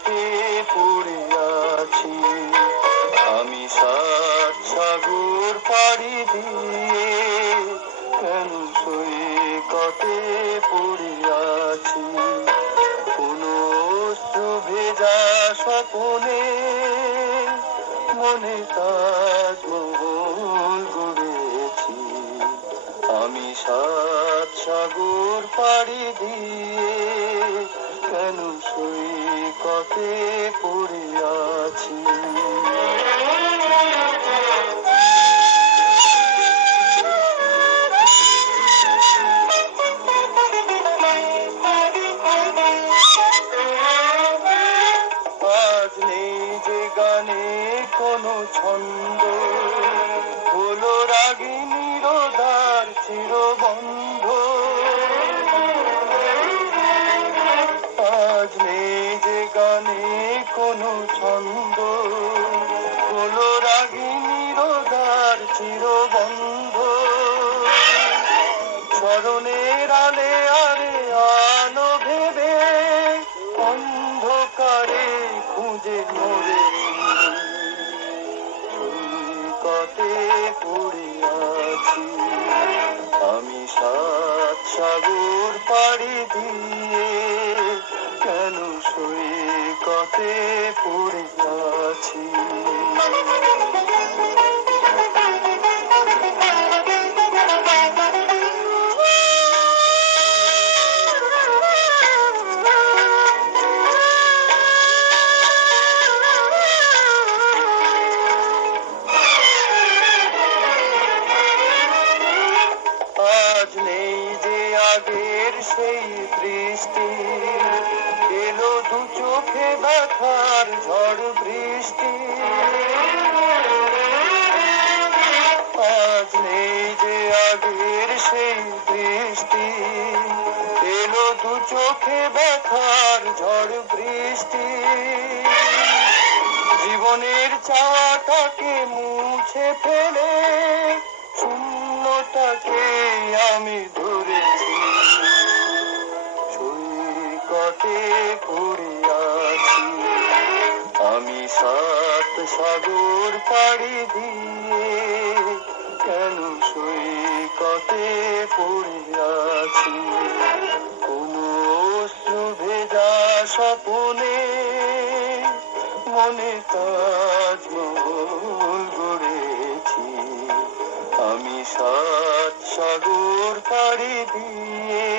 সৈকতে পড়ে আছি। আমি সাত সাগর পাড়ি দিয়ে কেন সৈকতে পড়ে আছি। কোনো অশ্রু ভেজা স্বপনে মনে তাজমহল গড়েছি। আমি সাত সাগর পাড়ি দিয়ে কেন সৈকতে পড়ে আছি। আজ নেই যে গানে কোনো ছন্দ, হলো রাগিনীর দ্বার চিরবন্ধ। আজ নেই যে গানে কোনো ছন্দ, হলো রাগিনীর দ্বার চিরবন্ধ। স্মরণের আলে আরে আলো ভেবে অন্ধকারে খুঁজে মরেছি। সৈকতে পড়ে আছি। আমি সাত সাগর পাড়ি দিয়ে কেন সৈকতে পড়ে আছি। আজ নেই যে আগের সেই দৃষ্টি, এলো দু চোখে ব্যথার ঝড় বৃষ্টি। আজ নেই যে আগের সেই দৃষ্টি, এলো দু চোখে ব্যথার ঝড় বৃষ্টি। জীবনের চাওয়াটাকে মুছে ফেলে শূন্যটাকে আমি ধরেছি। সৈকতে পড়ে আছি। আমি সাত সাগর পাড়ি দিয়ে কেন সৈকতে পড়ে আছি। কোনো অশ্রু ভেজা স্বপনে মনে তাজমহল গড়েছি। আমি সাত সাগর পাড়ি দিয়ে